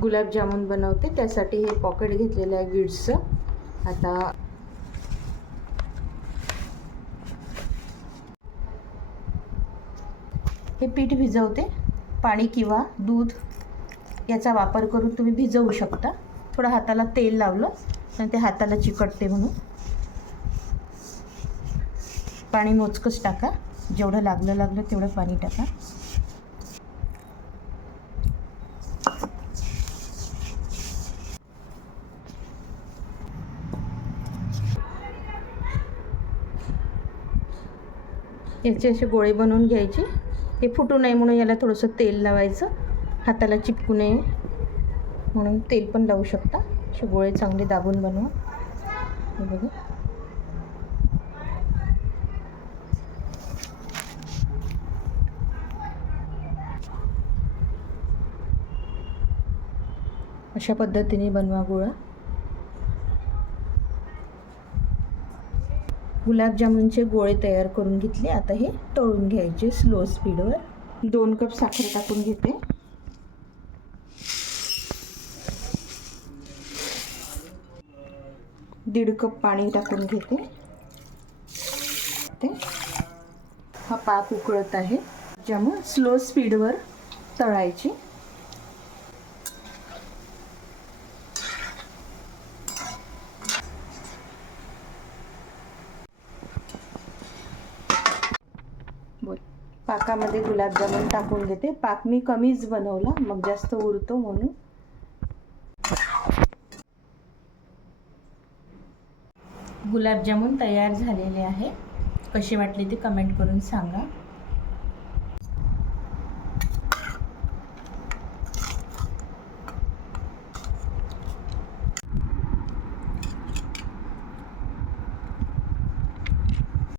गुलाबजामुन बनवते, त्यासाठी हे पॉकेट घेतलेलं आहे गिड्सचं. आता हे पीठ भिजवते. पाणी किंवा दूध याचा वापर करून तुम्ही भिजवू शकता. थोडं हाताला तेल लावलं आणि ते हाताला चिकटते म्हणून. पाणी मोजकंच टाका, जेवढं लागलं तेवढं पाणी टाका. याचे असे गोळे बनवून घ्यायचे. हे फुटू नये म्हणून याला थोडंसं तेल लावायचं, हाताला चिपकू नये म्हणून तेल पण लावू शकता. असे गोळे चांगले दाबून बनवा. हे बघा, अशा पद्धतीने बनवा गोळा. गुलाबजामुनचे गोळे तयार करून घेतले. आता हे तळून घ्यायचे स्लो स्पीडवर. 2 कप साखर टाकून घेते. दीड कप पाणी टाकून घेते. हा पाक उकळत आहे. जामुन स्लो स्पीडवर तळायचे. पाकामध्ये गुलाबजामुन टाकून घेते. पाक मी कमीच बनवला, मग जास्त उरतो म्हणून. गुलाबजामुन तयार झालेले आहे. कसे वाटले ते कमेंट करून सांगा.